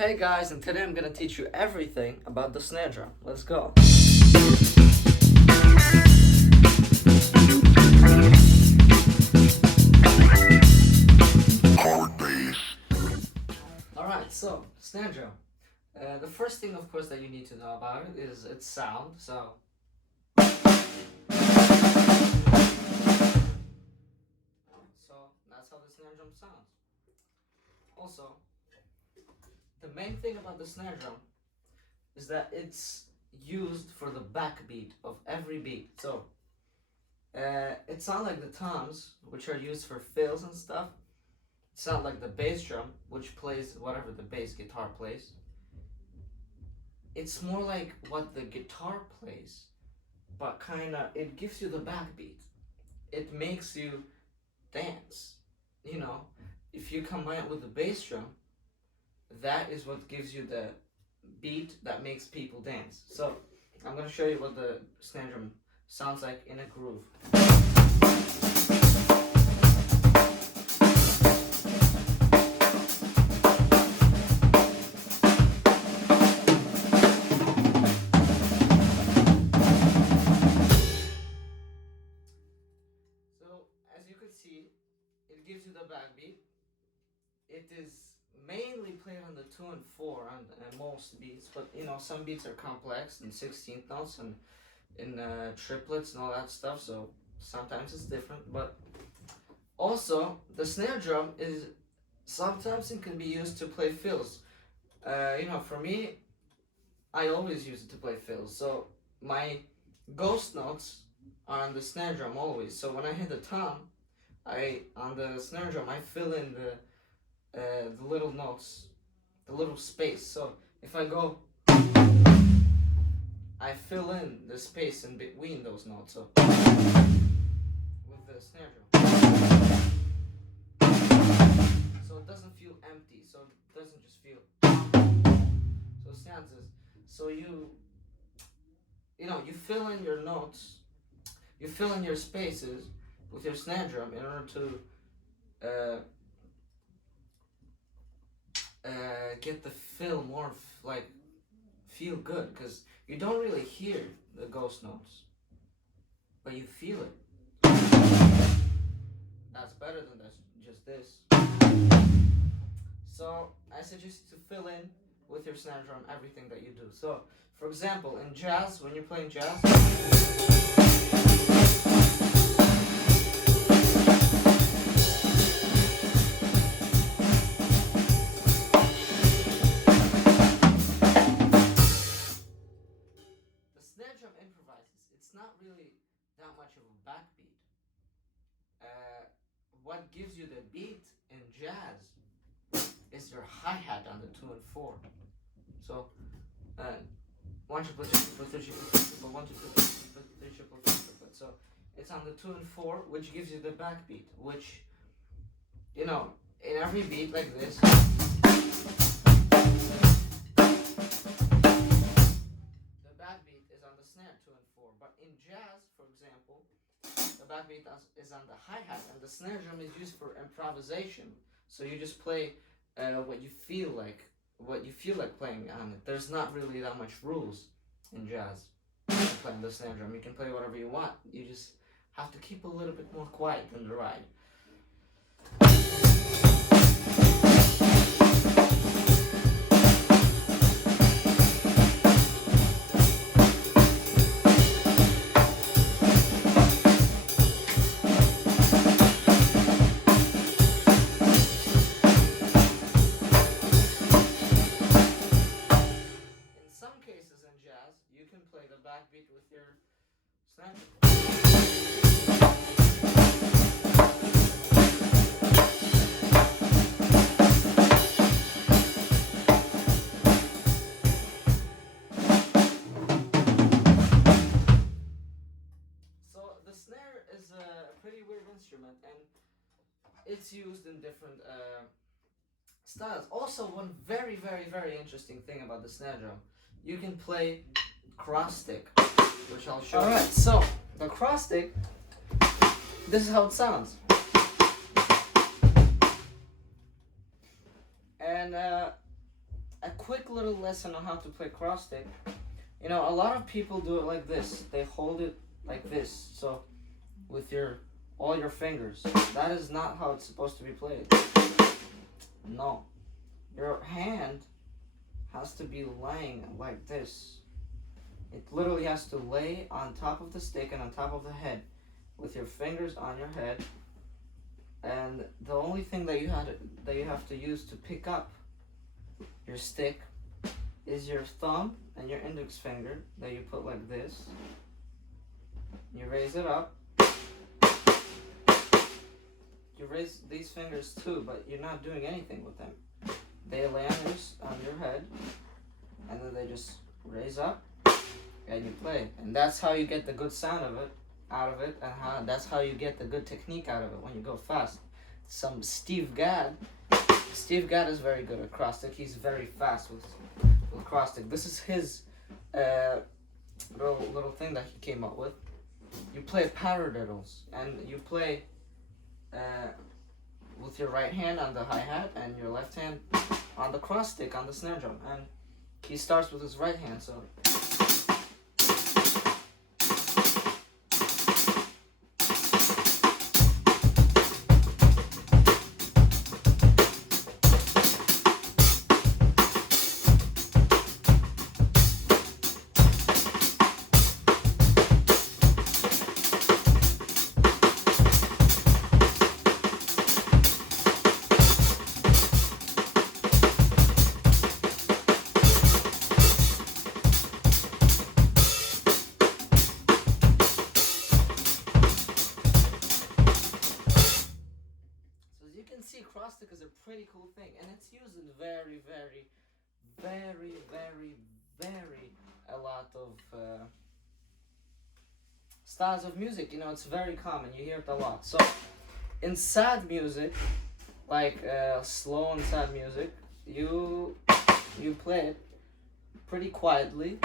Hey guys, and today I'm gonna teach you everything about the snare drum. Let's go. Alright, so snare drum. The first thing, of course, that you need to know about it is its sound. So that's how the snare drum sounds. Also, the main thing about the snare drum is that it's used for the backbeat of every beat. So it's not like the toms, which are used for fills and stuff. It's not like the bass drum, which plays whatever the bass guitar plays. It's more like what the guitar plays, but kinda, it gives you the backbeat. It makes you dance. You know, if you combine it with the bass drum, that is what gives you the beat that makes people dance. So I'm gonna show you what the snare drum sounds like in a groove. So as you can see, it gives you the backbeat. It is mainly played on the 2 and 4 on most beats, but you know, some beats are complex in 16th notes and in triplets and all that stuff, so sometimes it's different. But also the snare drum is sometimes it can be used to play fills. You know, for me, I always use it to play fills. So my ghost notes are on the snare drum always. So when I hit the tom, on the snare drum I fill in the little notes, the little space. So if I go, I fill in the space in between those notes. So with the snare drum, so it doesn't feel empty. So it doesn't just feel. So it sounds as so you know, you fill in your notes, you fill in your spaces with your snare drum in order to get the fill more like feel good, because you don't really hear the ghost notes, but you feel it. That's better than just this. So I suggest you to fill in with your snare drum everything that you do. So for example, in jazz, when you're playing jazz, improvises. It's not really that much of a backbeat. What gives you the beat in jazz is your hi-hat on the 2 and 4. So 1 triple, 2 triple, 3 triple, 4 triple, 1 triple, 3 triple, 3 triple, 4 triple. So it's on the 2 and 4, which gives you the backbeat, which, you know, in every beat like this, snare 2 and 4, but in jazz, for example, the backbeat is on the hi-hat, and the snare drum is used for improvisation. So you just play what you feel like playing on it. There's not really that much rules in jazz playing the snare drum. You can play whatever you want. You just have to keep a little bit more quiet in the ride. You can play the backbeat with your snare. So the snare is a pretty weird instrument, and it's used in different styles. Also, one very, very, very interesting thing about the snare drum, you can play cross stick, which I'll show you. Alright, so the cross stick, this is how it sounds. And a quick little lesson on how to play cross stick. You know, a lot of people do it like this. They hold it like this. So with all your fingers. That is not how it's supposed to be played. No. Your hand has to be laying like this. It literally has to lay on top of the stick and on top of the head with your fingers on your head. And the only thing that you have to use to pick up your stick is your thumb and your index finger that you put like this. You raise it up. You raise these fingers too, but you're not doing anything with them. They lay on your head, and then they just raise up, and you play. And that's how you get the good sound out of it, and that's how you get the good technique out of it when you go fast. Some Steve Gadd is very good at cross stick. He's very fast with cross stick. This is his little thing that he came up with. You play paradiddles, and you play with your right hand on the hi-hat and your left hand on the cross stick on the snare drum. And he starts with his right hand, so cross stick is a pretty cool thing, and it's used in very, very, very, very, very a lot of styles of music. You know, it's very common. You hear it a lot. So in sad music, like slow and sad music, you play it pretty quietly,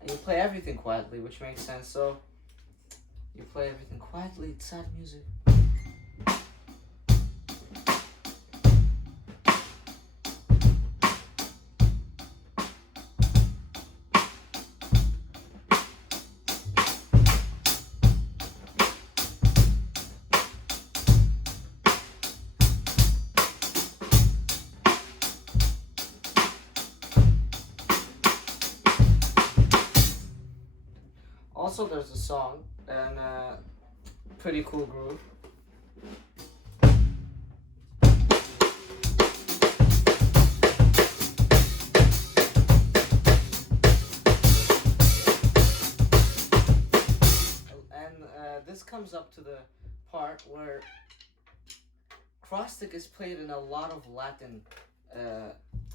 and you play everything quietly, which makes sense. So you play everything quietly. It's sad music. Also, there's a song and a pretty cool groove. And this comes up to the part where cross stick is played in a lot of Latin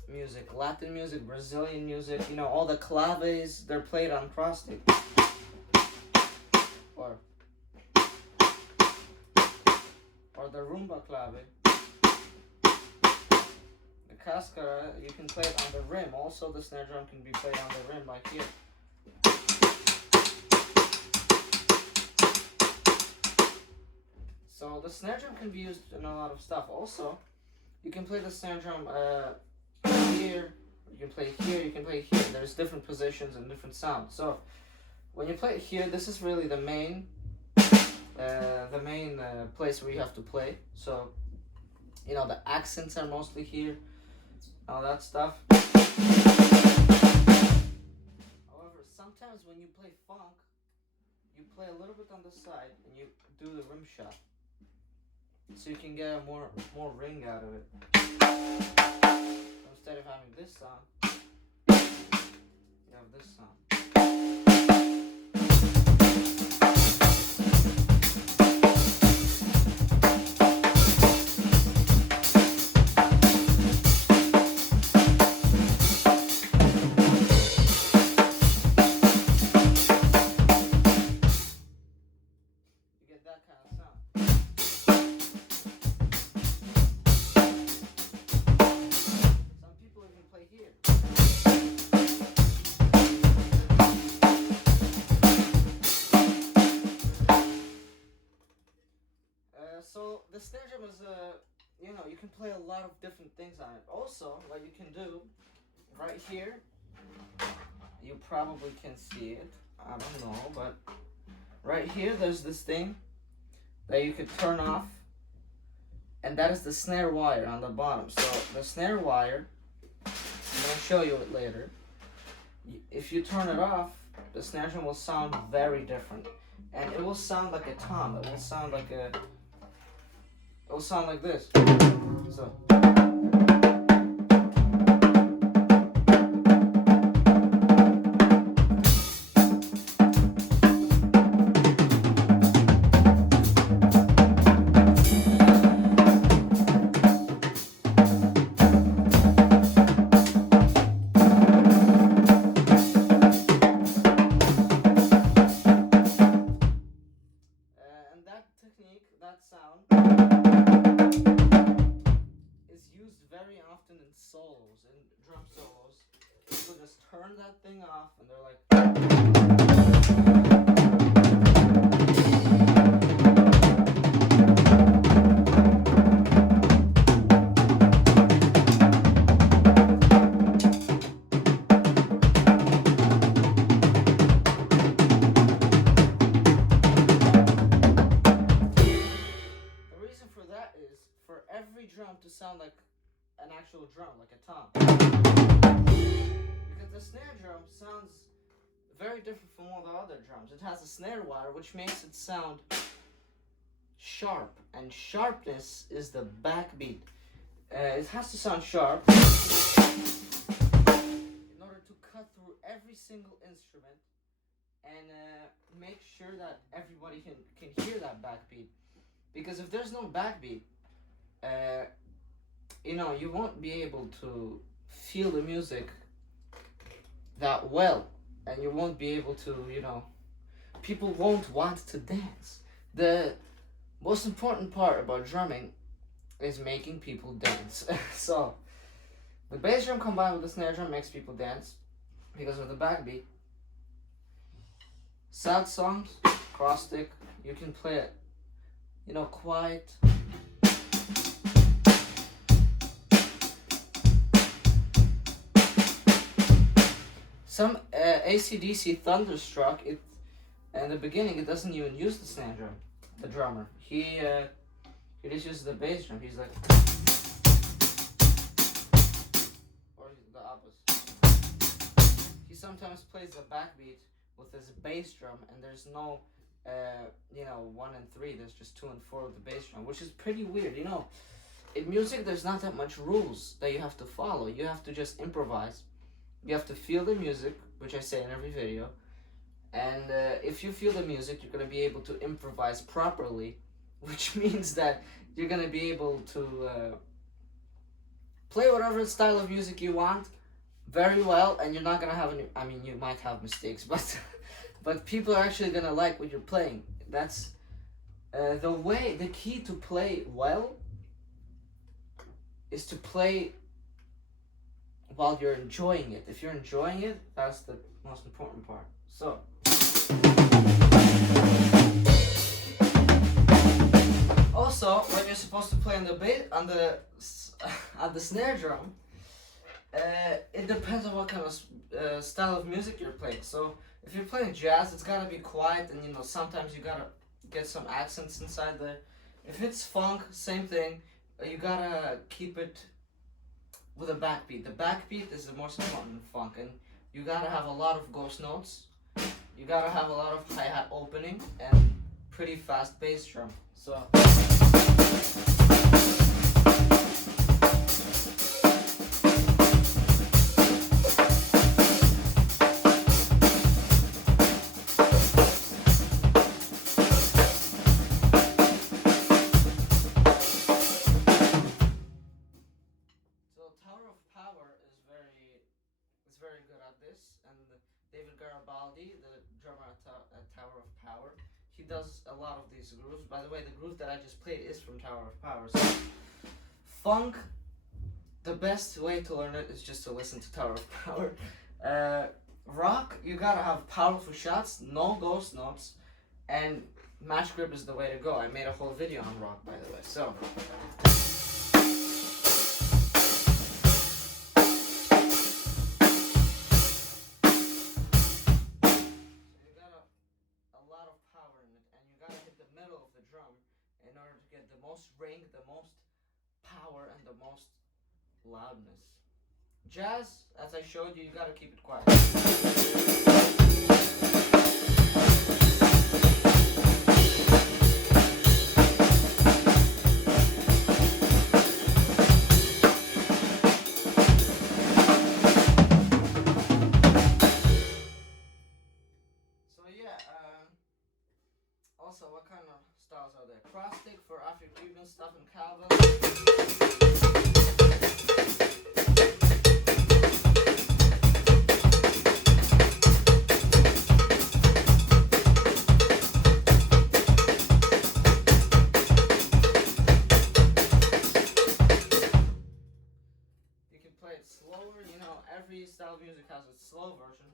music, Brazilian music. You know, all the claves, they're played on cross stick. Or the rumba clave. The cascara, you can play it on the rim. Also, the snare drum can be played on the rim, like here. So the snare drum can be used in a lot of stuff. Also, you can play the snare drum here, you can play here, you can play here. There's different positions and different sounds. So when you play it here, this is really the main place where you have to play. So, you know, the accents are mostly here, all that stuff. However, sometimes when you play funk, you play a little bit on the side and you do the rim shot, so you can get a more ring out of it. So instead of having this sound, you have this sound. So the snare drum is you know, you can play a lot of different things on it. Also, what you can do right here, you probably can see it. I don't know, but right here there's this thing that you could turn off, and that is the snare wire on the bottom. So the snare wire, I'm gonna show you it later. If you turn it off, the snare drum will sound very different, and it will sound like a tom. It will sound like a. It will sound like this. So. That sound is used very often in solos, in drum solos. People just turn that thing off and they're like. For every drum to sound like an actual drum, like a tom. Because the snare drum sounds very different from all the other drums. It has a snare wire, which makes it sound sharp, and sharpness is the backbeat. It has to sound sharp in order to cut through every single instrument and make sure that everybody can hear that backbeat. Because if there's no backbeat, you know, you won't be able to feel the music that well, and you won't be able to, you know, people won't want to dance. The most important part about drumming is making people dance. So the bass drum combined with the snare drum makes people dance because of the backbeat. Sad songs, Crosstalk, you can play it, you know, quiet. Some AC/DC Thunderstruck, it in the beginning it doesn't even use the snare drum. The drummer, he just uses the bass drum. He's like, or the opposite. He sometimes plays the backbeat with his bass drum, and there's no, you know, 1 and 3. There's just 2 and 4 with the bass drum, which is pretty weird. You know, in music there's not that much rules that you have to follow. You have to just improvise. You have to feel the music, which I say in every video, and if you feel the music, you're going to be able to improvise properly, which means that you're going to be able to play whatever style of music you want very well, and you're not going to have any, I mean, you might have mistakes, but people are actually going to like what you're playing. That's the key to play well is to play while you're enjoying it. If you're enjoying it, that's the most important part. So also, when you're supposed to play on the bass, on the snare drum, it depends on what kind of style of music you're playing. So if you're playing jazz, it's gotta be quiet, and you know, sometimes you gotta get some accents inside there. If it's funk, same thing. You gotta keep it with a backbeat. The backbeat is the most important in funk, and you gotta have a lot of ghost notes. You gotta have a lot of hi-hat opening and pretty fast bass drum. So very good at this, and David Garibaldi, the drummer at Tower of Power, he does a lot of these grooves. By the way, the groove that I just played is from Tower of Power. So funk, the best way to learn it is just to listen to Tower of Power. Rock, you gotta have powerful shots, no ghost notes, and match grip is the way to go. I made a whole video on rock, by the way. So most ring, the most power, and the most loudness. Jazz, as I showed you, you gotta keep it quiet. So yeah, also what kind of styles are there? Crosstalk for Afro-Cuban stuff and Calvin. Play it slower, you know, every style of music has its slow version.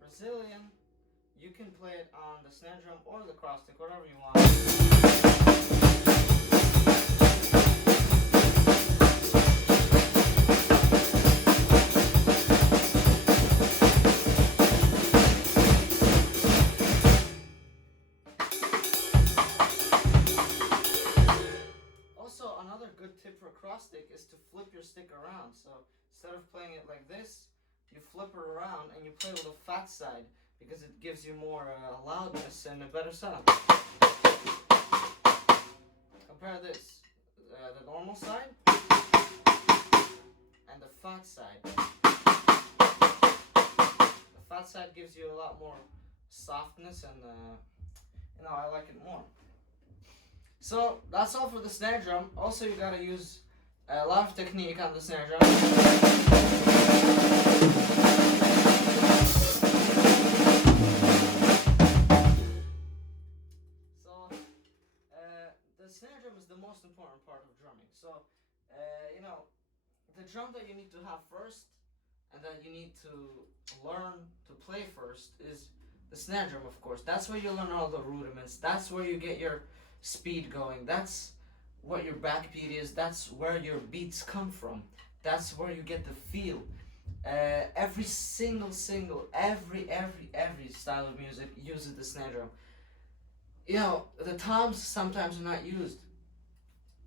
Brazilian, you can play it on the snare drum or the crosstalk, whatever you want. Also, another good tip for crosstalk is to flip your stick around. So instead of playing it like this, you flip it around and you play with the fat side, because it gives you more loudness and a better sound. Compare this, the normal side and the fat side. The fat side gives you a lot more softness and you know, I like it more. So that's all for the snare drum. Also, you gotta use a lot of technique on the snare drum. The snare drum is the most important part of drumming. So, you know, the drum that you need to have first and that you need to learn to play first is the snare drum, of course. That's where you learn all the rudiments. That's where you get your speed going. That's what your backbeat is. That's where your beats come from. That's where you get the feel. Every single, every style of music uses the snare drum. You know, the toms sometimes are not used.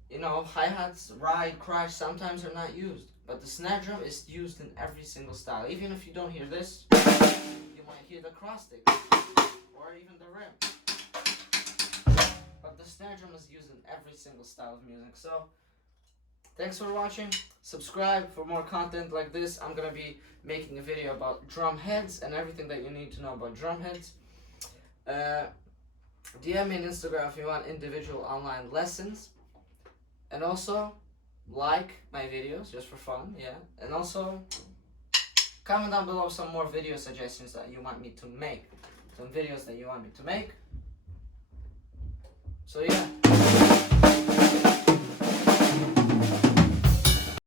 You know, hi-hats, ride, crash sometimes are not used. But the snare drum is used in every single style. Even if you don't hear this, you might hear the crosstalk or even the rim. But the snare drum is used in every single style of music. So, thanks for watching. Subscribe for more content like this. I'm gonna be making a video about drum heads and everything that you need to know about drum heads. DM me on Instagram if you want individual online lessons. And also, like my videos just for fun, yeah. And also, comment down below some more video suggestions that you want me to make. Some videos that you want me to make. So yeah.